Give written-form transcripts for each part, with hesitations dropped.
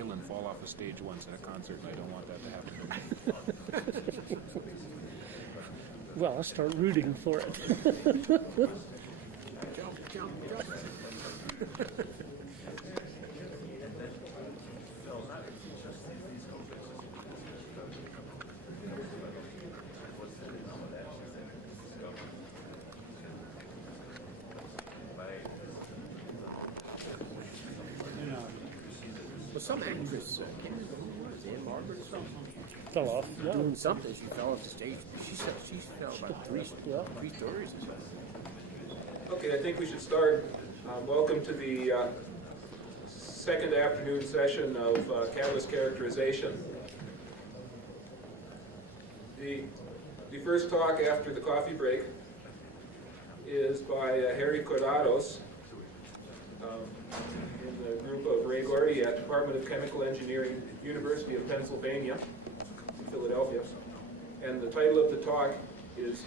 scale and fall off a stage once at a concert, and I don't want that to happen. Well, I'll start rooting for it. Jump. Well, some actress, Ann Margaret or something, Fell off. Yeah. doing something, she fell off the stage. She said she fell about three stories or something. Okay, I think we should start. Welcome to the second afternoon session of catalyst characterization. The first talk after the coffee break is by Harry Cordatos in the group of Ray Gordy at Department of Chemical Engineering, University of Pennsylvania, Philadelphia. And the title of the talk is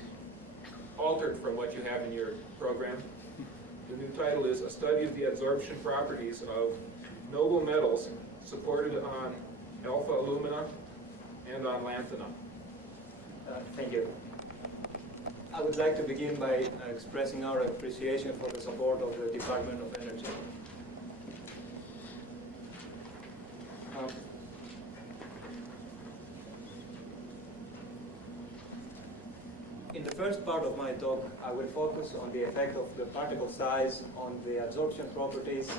altered from what you have in your program. The new title is A Study of the Adsorption Properties of Noble Metals Supported on Alpha-alumina and on lanthanum. Thank you. I would like to begin by expressing our appreciation for the support of the Department of Energy. In the first part of my talk, I will focus on the effect of the particle size on the adsorption properties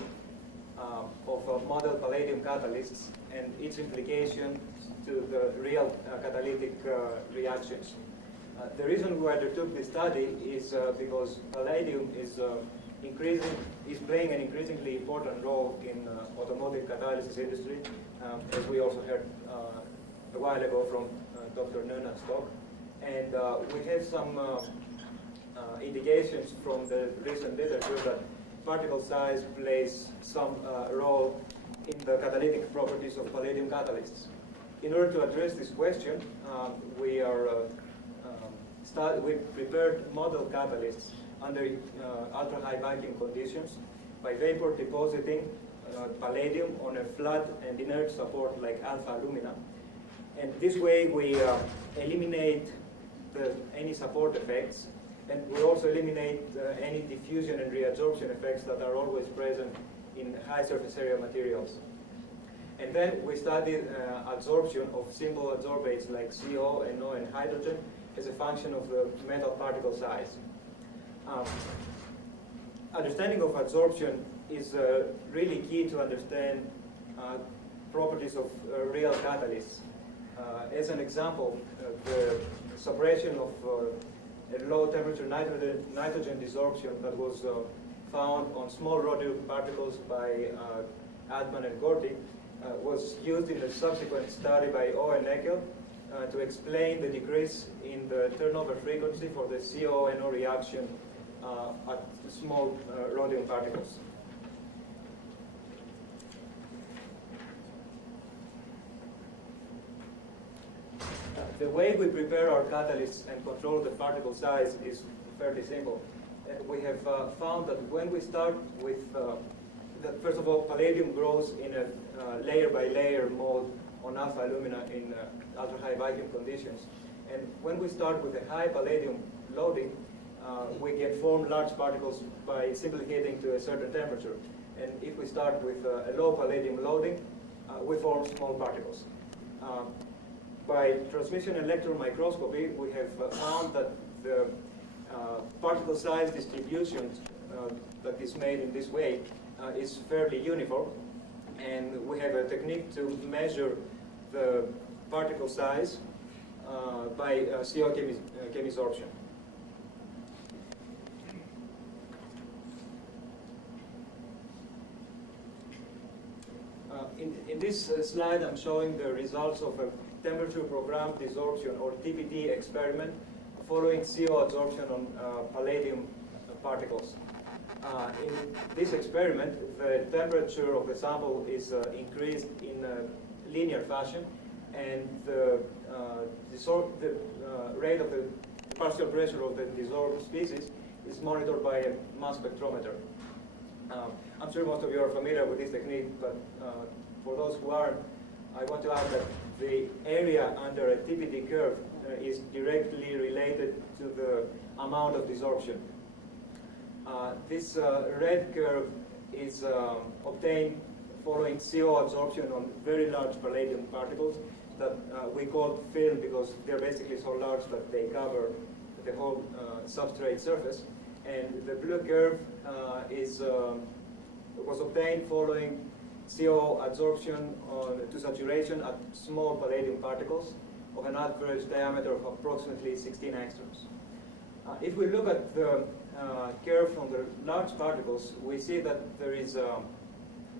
of model palladium catalysts and its implication to the real catalytic reactions. The reason we undertook this study is because palladium is playing an increasingly important role in automotive catalysis industry, as we also heard a while ago from Dr. Nunan's talk. And we have some indications from the recent literature that particle size plays some role in the catalytic properties of palladium catalysts. In order to address this question, we prepared model catalysts under ultra-high vacuum conditions by vapor depositing palladium on a flat and inert support like alpha-alumina. And this way we eliminate any support effects, and we also eliminate any diffusion and reabsorption effects that are always present in high surface area materials. And then we studied adsorption of simple adsorbates like CO, NO, and hydrogen as a function of the metal particle size. Understanding of adsorption is really key to understand properties of real catalysts. As an example, the suppression of a low temperature nitrogen desorption that was found on small rhodium particles by Adman and Gordy was used in a subsequent study by O and Eckel to explain the decrease in the turnover frequency for the CO-NO reaction at small rhodium particles. The way we prepare our catalysts and control the particle size is fairly simple. We have found that when we start with, first of all, palladium grows in a layer-by-layer mode on alpha-alumina in ultra-high vacuum conditions. And when we start with a high palladium loading, we can form large particles by simplificating to a certain temperature. And if we start with a low palladium loading, we form small particles. By transmission electron microscopy, we have found that the particle size distribution that is made in this way is fairly uniform. And we have a technique to measure the particle size by CO chemisorption. In this slide, I'm showing the results of a temperature-programmed desorption, or TPD experiment, following CO adsorption on palladium particles. In this experiment, the temperature of the sample is increased in a linear fashion, and the rate of the partial pressure of the dissolved species is monitored by a mass spectrometer. I'm sure most of you are familiar with this technique, but for those who aren't, I want to add that the area under a TPD curve is directly related to the amount of desorption. This red curve is obtained following CO adsorption on very large palladium particles that we call film because they're basically so large that they cover the whole substrate surface. And the blue curve was obtained following CO adsorption to saturation at small palladium particles of an average diameter of approximately 16 angstroms. If we look at the curve from the large particles, we see that there is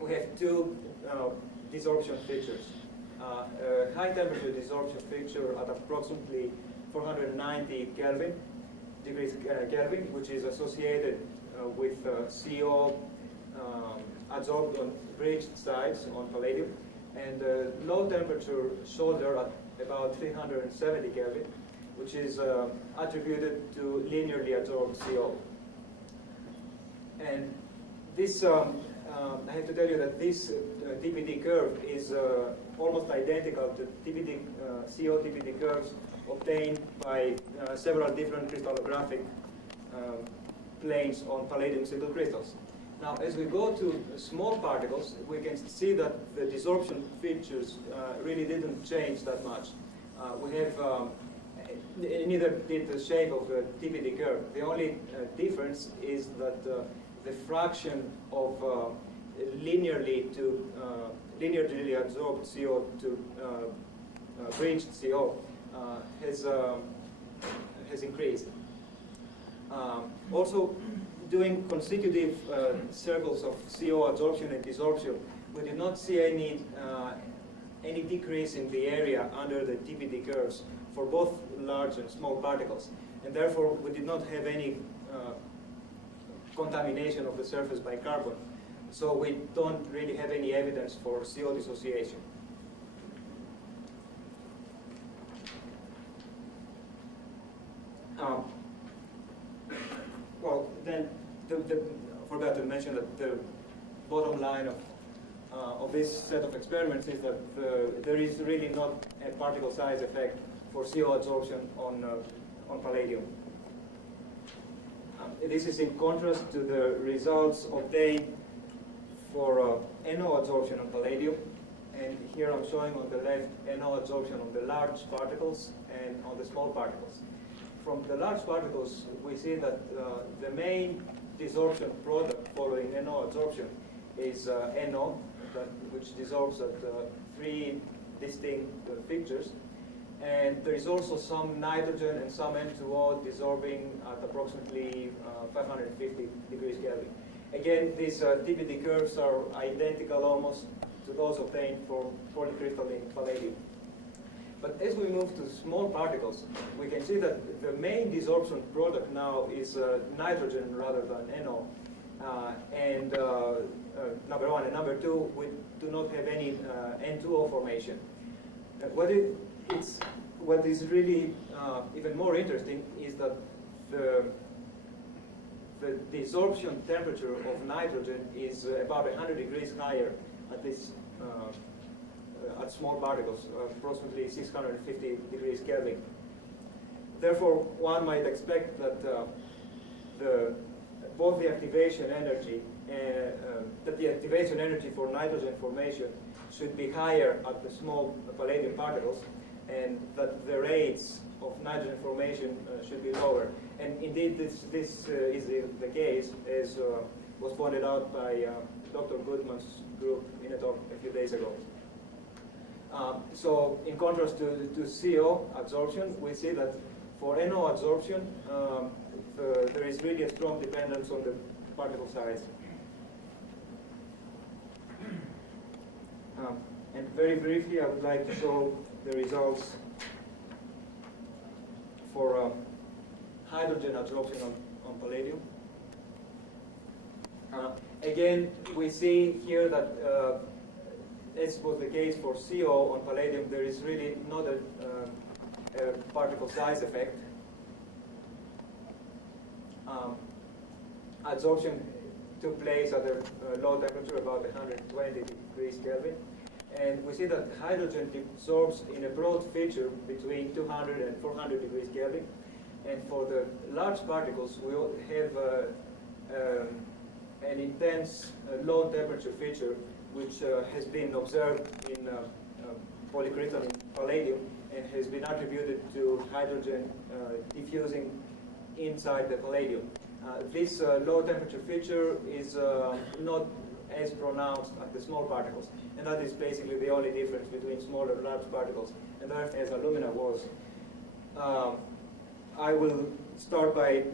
we have two desorption features. A high temperature desorption feature at approximately 490 degrees Kelvin, which is associated with CO adsorbed on bridged sides on palladium, and low temperature shoulder at about 370 Kelvin, which is attributed to linearly adsorbed CO. And this, I have to tell you that this TPD curve is almost identical to TPD, CO TPD curves obtained by several different crystallographic planes on palladium single crystals. Now, as we go to small particles, we can see that the desorption features really didn't change that much. We have neither did the shape of the TPD curve. The only difference is that the fraction of linearly absorbed CO to bridged CO has increased. Also, doing consecutive circles of CO adsorption and desorption, we did not see any decrease in the area under the TPD curves for both large and small particles, and therefore we did not have any contamination of the surface by carbon. So we don't really have any evidence for CO dissociation. Well, then, I forgot to mention that the bottom line of this set of experiments is that there is really not a particle size effect for CO adsorption on palladium. This is in contrast to the results obtained for NO adsorption on palladium. And here I'm showing on the left NO adsorption on the large particles and on the small particles. From the large particles, we see that the main desorption product following NO adsorption is NO, which dissolves at 3 distinct fixtures. And there is also some nitrogen and some N2O dissolving at approximately 550 degrees Kelvin. Again, these TPD curves are identical almost to those obtained for polycrystalline palladium. But as we move to small particles, we can see that the main desorption product now is nitrogen rather than NO. Number one. And number two, we do not have any N2O formation. What is really even more interesting is that the desorption temperature of nitrogen is about 100 degrees higher at this at small particles, approximately 650 degrees Kelvin. Therefore, one might expect that both the activation energy for nitrogen formation should be higher at the small palladium particles, and that the rates of nitrogen formation should be lower. And indeed, this is the case, as was pointed out by Dr. Goodman's group in a talk a few days ago. So in contrast to CO adsorption, we see that for NO adsorption, there is really a strong dependence on the particle size. And very briefly, I would like to show the results for hydrogen adsorption on palladium. Again, we see here that as was the case for CO on palladium, there is really not a particle size effect. Adsorption took place at a low temperature, about 120 degrees Kelvin. And we see that hydrogen desorbs in a broad feature between 200 and 400 degrees Kelvin. And for the large particles, we have an intense low temperature feature which has been observed in polycrystalline palladium and has been attributed to hydrogen diffusing inside the palladium. This low temperature feature is not as pronounced at the small particles, and that is basically the only difference between small and large particles, and that as alumina was. I will start by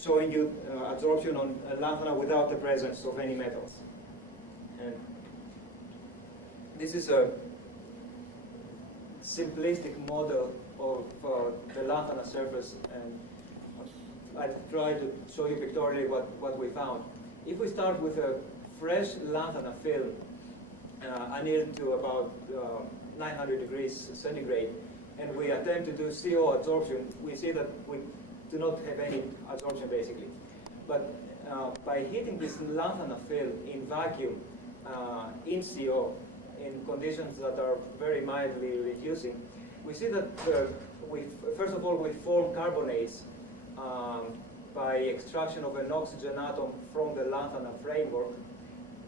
showing you adsorption on lanthanum without the presence of any metals. And this is a simplistic model of the lanthanum surface, and I try to show you pictorially what we found. If we start with a fresh lanthanum film annealed to about 900 degrees centigrade, and we attempt to do CO adsorption, we see that we do not have any adsorption basically. But by heating this lanthanum film in vacuum in CO, in conditions that are very mildly reducing, we see that first of all we form carbonates by extraction of an oxygen atom from the lanthanum framework,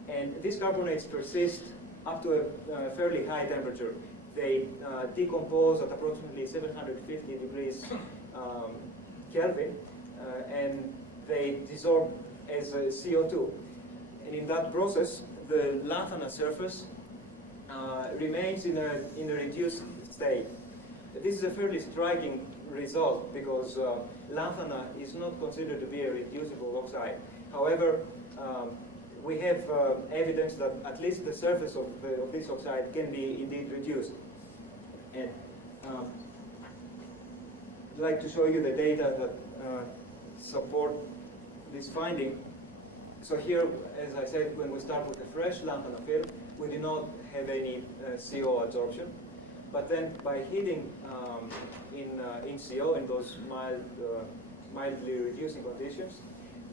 and these carbonates persist up to a fairly high temperature. They decompose at approximately 750 degrees Kelvin, and they dissolve as CO2. And in that process, the lanthanum surface remains in a reduced state. This is a fairly striking result because lanthanum is not considered to be a reducible oxide. However, we have evidence that at least the surface of this oxide can be indeed reduced. And I'd like to show you the data that support this finding. So here, as I said, when we start with a fresh lanthanum film, we do not have any CO adsorption. But then by heating in CO, in those mildly reducing conditions,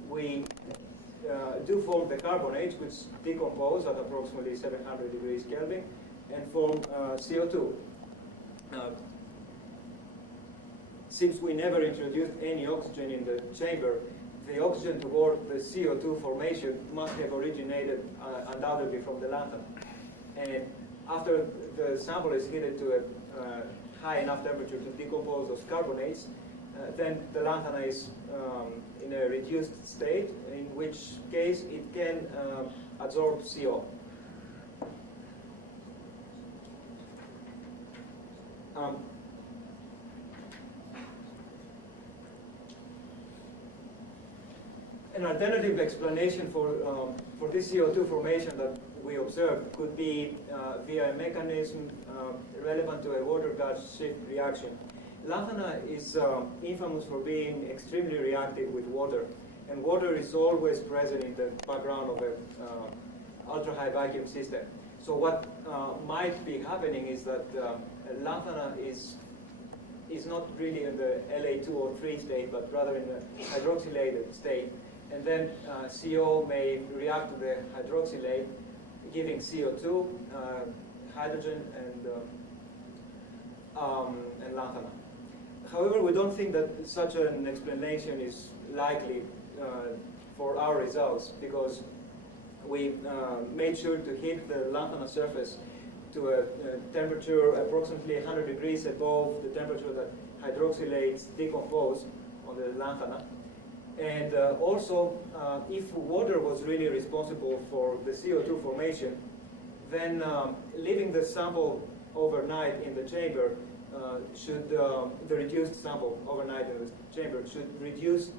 we do form the carbonates, which decompose at approximately 700 degrees Kelvin and form CO2. Since we never introduced any oxygen in the chamber, the oxygen toward the CO2 formation must have originated undoubtedly from the lanthanum. And after the sample is heated to a high enough temperature to decompose those carbonates, then the lanthanum is in a reduced state, in which case it can adsorb CO. An alternative explanation for this CO2 formation that we observed could be via a mechanism relevant to a water gas shift reaction. Lanthanum is infamous for being extremely reactive with water, and water is always present in the background of an ultra-high vacuum system. So what might be happening is that lanthanum is not really in the La2O3 state, but rather in the hydroxylated state. And then CO may react to the hydroxylate, giving CO2, hydrogen, and lanthanum. However, we don't think that such an explanation is likely for our results, because we made sure to heat the lanthanum surface to a temperature approximately 100 degrees above the temperature that hydroxylates decompose on the lanthanum. And also, if water was really responsible for the CO2 formation, then leaving the sample overnight in the chamber the reduced sample overnight in the chamber should reproduce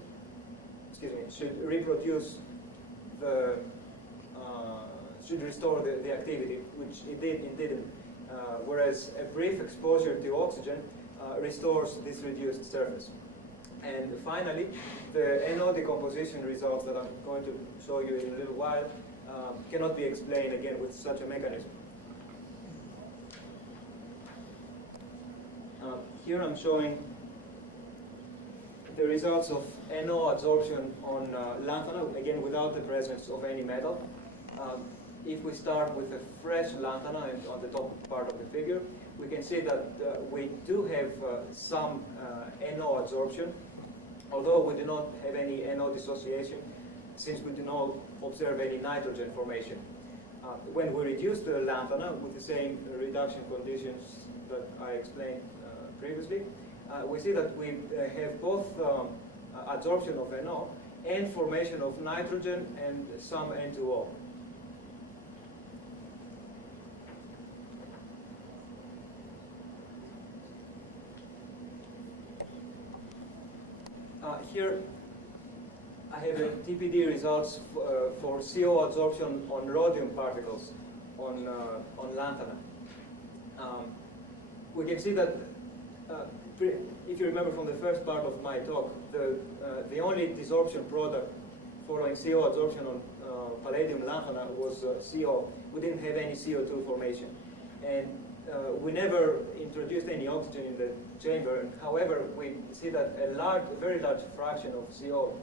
should restore the activity, which it didn't. Whereas a brief exposure to oxygen restores this reduced surface. And finally, the NO decomposition results that I'm going to show you in a little while cannot be explained again with such a mechanism. Here I'm showing the results of NO adsorption on lanthanum, again without the presence of any metal. if we start with a fresh lanthanum and on the top part of the figure, we can see that we do have some NO adsorption, although we do not have any NO dissociation, since we do not observe any nitrogen formation. When we reduce the lanthanum with the same reduction conditions that I explained previously, we see that we have both adsorption of NO and formation of nitrogen and some N2O. Here I have the TPD results for CO adsorption on rhodium particles on lanthanum. We can see that, if you remember from the first part of my talk, the only desorption product following CO adsorption on palladium lanthanum was CO. We didn't have any CO2 formation. And we never introduced any oxygen in the chamber. However, we see that a very large fraction of CO,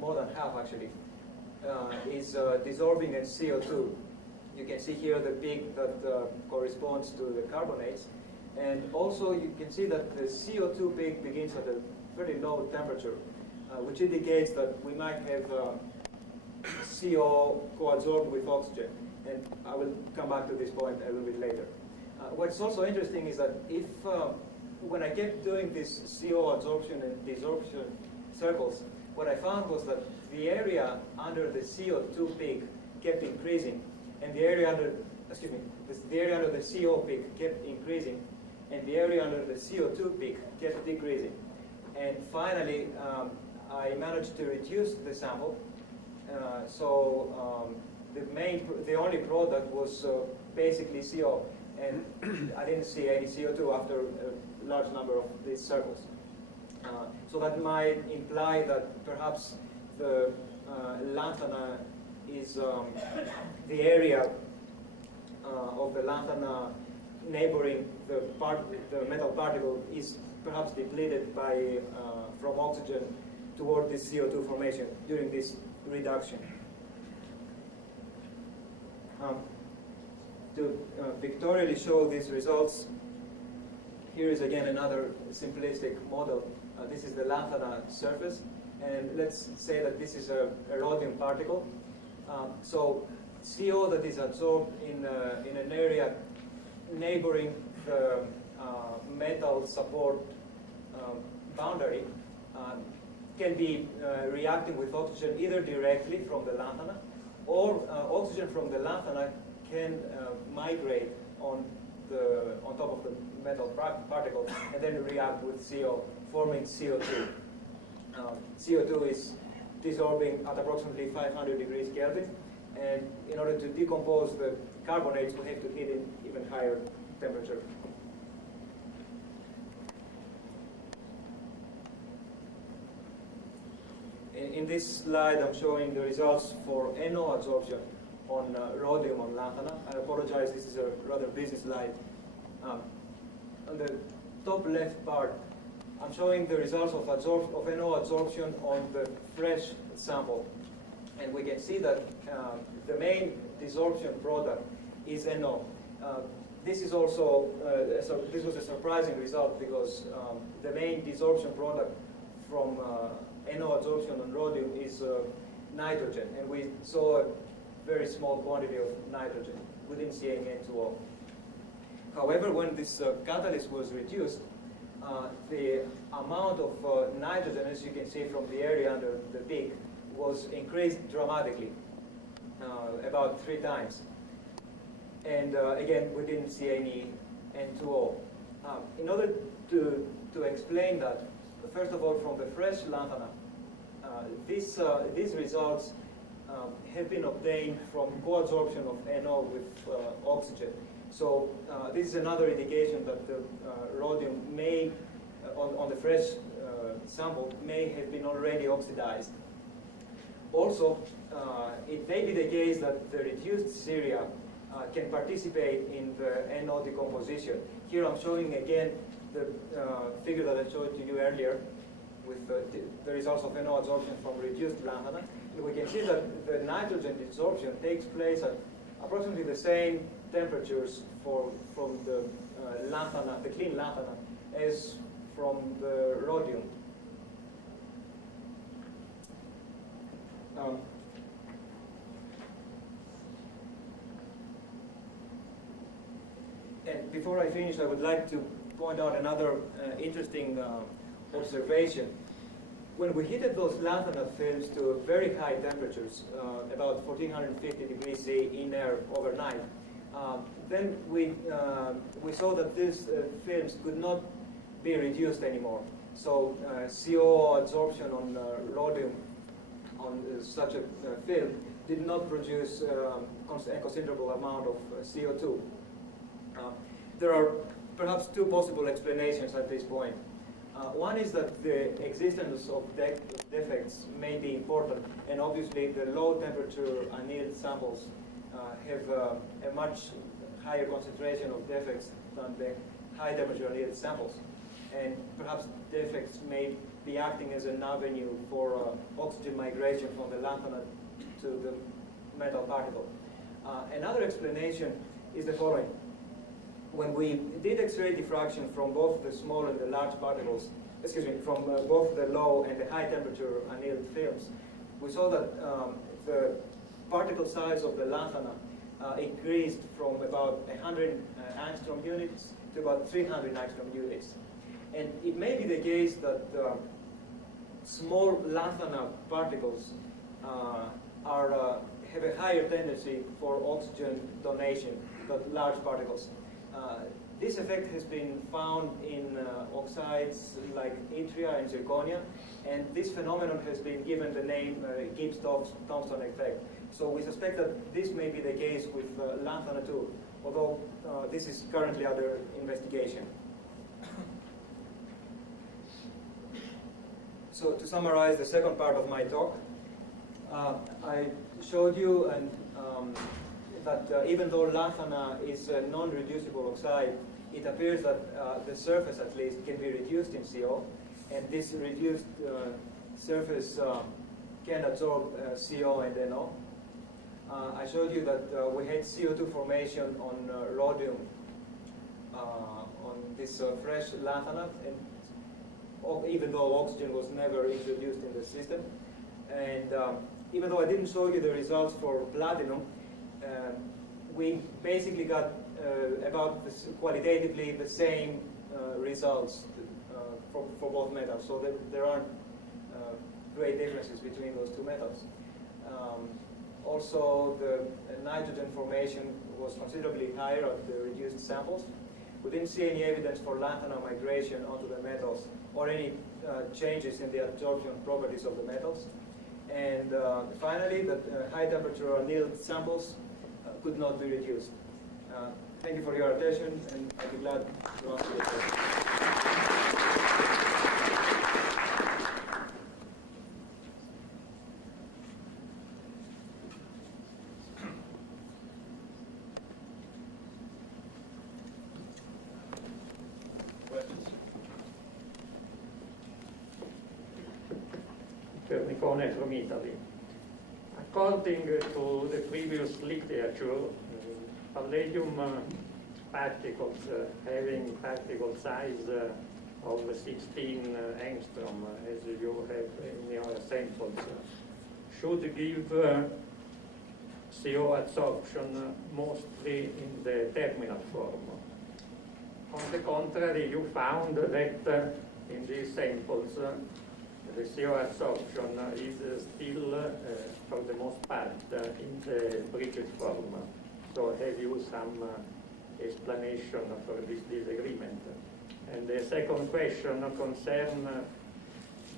more than half actually, is dissolving in CO2. You can see here the peak that corresponds to the carbonates. And also you can see that the CO2 peak begins at a very low temperature, which indicates that we might have CO coadsorbed with oxygen. And I will come back to this point a little bit later. What's also interesting is that when I kept doing this CO adsorption and desorption circles, what I found was that the area under the CO2 peak kept increasing, and the area under, the area under the CO peak kept increasing, and the area under the CO2 peak kept decreasing. And finally, I managed to reduce the sample, so the only product was basically CO, and I didn't see any CO2 after a large number of these circles. So that might imply that perhaps the lanthanum is the area of the lanthanum neighboring the metal particle is perhaps depleted by from oxygen toward this CO2 formation during this reduction. To pictorially show these results, here is again another simplistic model. This is the lanthanum surface, and let's say that this is a rhodium particle. So CO that is adsorbed in an area neighboring the metal support boundary can be reacting with oxygen either directly from the lanthanum, or oxygen from the lanthanum can migrate on top of the metal particle and then react with CO, forming CO2. CO2 is dissolving at approximately 500 degrees Kelvin, and in order to decompose the carbonates, we have to heat in even higher temperature. In this slide, I'm showing the results for NO adsorption on rhodium on lanthanum. I apologize, this is a rather busy slide. On the top left part, I'm showing the results of NO adsorption on the fresh sample. And we can see that the main desorption product is NO. This is also, this was a surprising result because the main desorption product from NO adsorption on rhodium is nitrogen. And we saw a very small quantity of nitrogen. We didn't see any N2O. However, when this catalyst was reduced, the amount of nitrogen, as you can see from the area under the peak, was increased dramatically, about 3 times. And again, we didn't see any N2O. In order to explain that, first of all, from the fresh lanthanum, these results have been obtained from coadsorption of NO with oxygen. So this is another indication that the rhodium may, on the fresh sample, may have been already oxidized. Also, it may be the case that the reduced ceria can participate in the NO decomposition. Here I'm showing again the figure that I showed to you earlier with the results of NO adsorption from reduced lanthanum. We can see that the nitrogen desorption takes place at approximately the same temperatures from the lanthanum, the clean lanthanum, as from the rhodium. And before I finish, I would like to point out another interesting observation. When we heated those lanthanum films to very high temperatures, about 1450 degrees C in air overnight, then we saw that these films could not be reduced anymore. So CO adsorption on rhodium on such a film did not produce a considerable amount of CO2. There are perhaps two possible explanations at this point. One is that the existence of defects may be important, and obviously the low temperature annealed samples have a much higher concentration of defects than the high temperature annealed samples. And perhaps defects may be acting as an avenue for oxygen migration from the lanthanum to the metal particle. Another explanation is the following. When we did X-ray diffraction from both the small and the large particles, from both the low and the high temperature annealed films, we saw that the particle size of the lanthanum increased from about 100 angstrom units to about 300 angstrom units. And it may be the case that small lanthanum particles have a higher tendency for oxygen donation than large particles. This effect has been found in oxides like yttria and zirconia, and this phenomenon has been given the name Gibbs-Thompson effect. So we suspect that this may be the case with lanthanum too, although this is currently under investigation. So to summarize the second part of my talk, I showed you that even though lanthanum is a non-reducible oxide, it appears that the surface at least can be reduced in CO, and this reduced surface can absorb CO and NO. I showed you that we had CO2 formation on rhodium on this fresh lanthanum, and even though oxygen was never introduced in the system. And even though I didn't show you the results for platinum, we basically got about qualitatively the same results for both metals. So there aren't great differences between those two metals. Also, the nitrogen formation was considerably higher at the reduced samples. We didn't see any evidence for lanthanum migration onto the metals or any changes in the adsorption properties of the metals. And finally, the high temperature annealed samples could not be reduced. Thank you for your attention, and I'd be glad to answer your questions. From Italy. According to the previous literature, palladium particles having particle size of 16 angstrom, as you have in your samples, should give CO adsorption mostly in the terminal form. On the contrary, you found that in these samples, the CO adsorption is still, for the most part, in the bridged form. So have you some explanation for this disagreement? And the second question concerns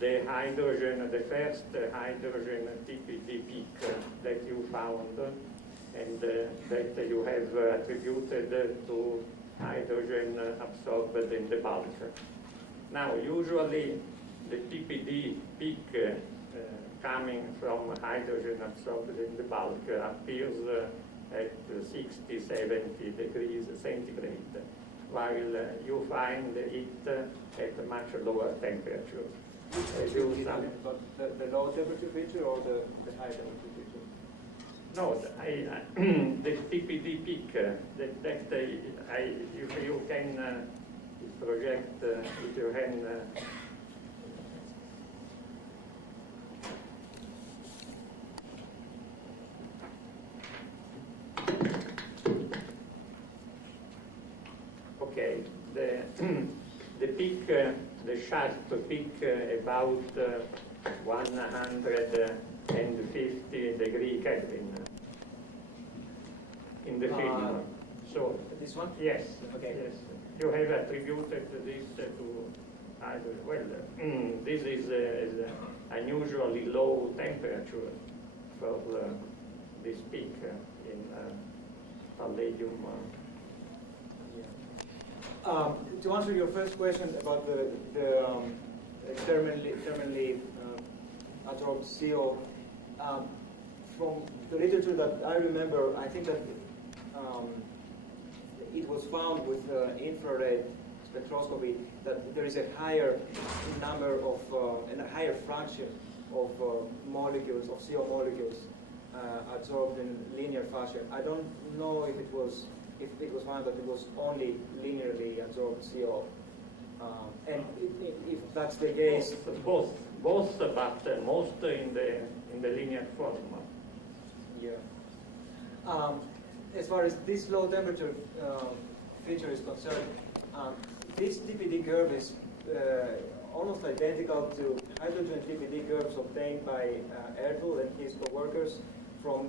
the hydrogen, the first hydrogen TPD peak that you found and that you have attributed to hydrogen absorbed in the bulk. Now, usually the TPD peak coming from hydrogen absorbed in the bulk appears at 60, 70 degrees centigrade, while you find it at much lower temperatures. But the low temperature feature or the high temperature feature? No, the TPD peak, if you can project with your hand. Okay, the peak, the shaft peak about 150 degree Kelvin in the film. So This one? yes, Okay. yes. You have attributed this to either. Well, this is unusually low temperature for this peak in palladium. To answer your first question about the thermally adsorbed CO, from the literature that I remember, I think that it was found with infrared spectroscopy that there is a higher number of and a higher fraction of molecules, of CO molecules, adsorbed in linear fashion. I don't know if it was found that it was only linearly adsorbed CO. And if that's the case, Both, but most in the linear form. yeah. As far as this low temperature feature is concerned, this TPD curve is almost identical to hydrogen TPD curves obtained by Erdl and his co-workers from,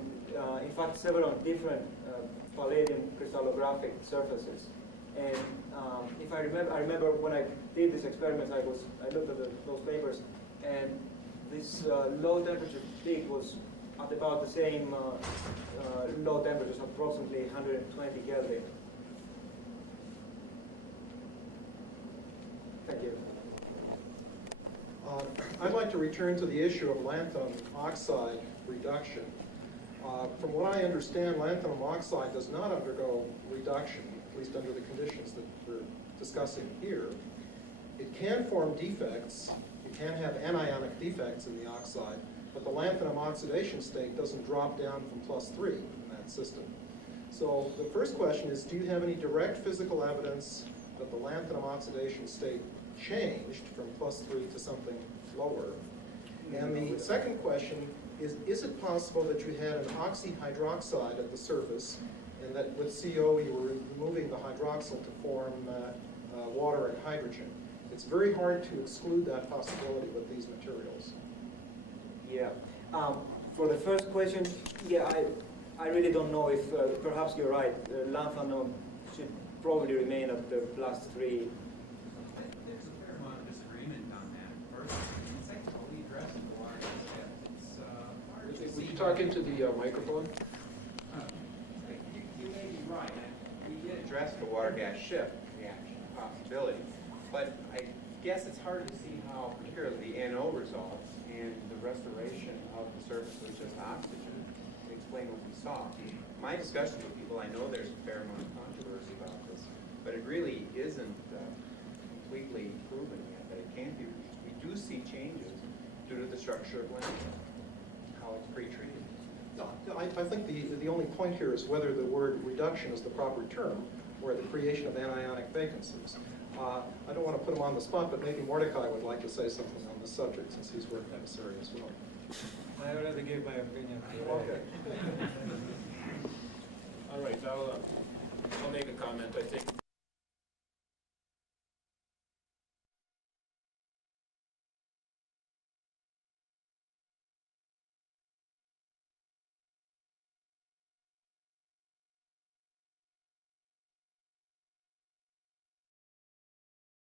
in fact, several different palladium crystallographic surfaces. And if I remember when I did this experiment, I looked at those papers, and this low temperature peak was at about the same low temperatures, approximately 120 Kelvin. Thank you. I'd like to return to the issue of lanthanum oxide reduction. From what I understand, lanthanum oxide does not undergo reduction, at least under the conditions that we're discussing here. It can form defects. You can have anionic defects in the oxide, but the lanthanum oxidation state doesn't drop down from +3 in that system. So the first question is, do you have any direct physical evidence that the lanthanum oxidation state changed from +3 to something lower? And the second question is it possible that you had an oxyhydroxide at the surface and that with CO you were removing the hydroxyl to form water and hydrogen? It's very hard to exclude that possibility with these materials. Yeah. For the first question, yeah, I really don't know if perhaps you're right. Lanthanum should probably remain at the +3. There's a fair amount of disagreement on that. First, it's like totally addressed in the water gas shift. It's hard to see. Would you talk into the microphone? You may be right. We did address the water gas shift reaction possibility, but I guess it's hard to see how, particularly the NO results and the restoration of the surface with just oxygen, to explain what we saw. My discussions with people, I know there's a fair amount of controversy about this, but it really isn't completely proven yet that it can be reached. We do see changes due to the structure of land, how it's pre-treated. No, I think the only point here is whether the word reduction is the proper term or the creation of anionic vacancies. I don't want to put him on the spot, but maybe Mordecai would like to say something on this subject since he's working in this area as well. I already gave my opinion. Okay. All right, I'll make a comment. I think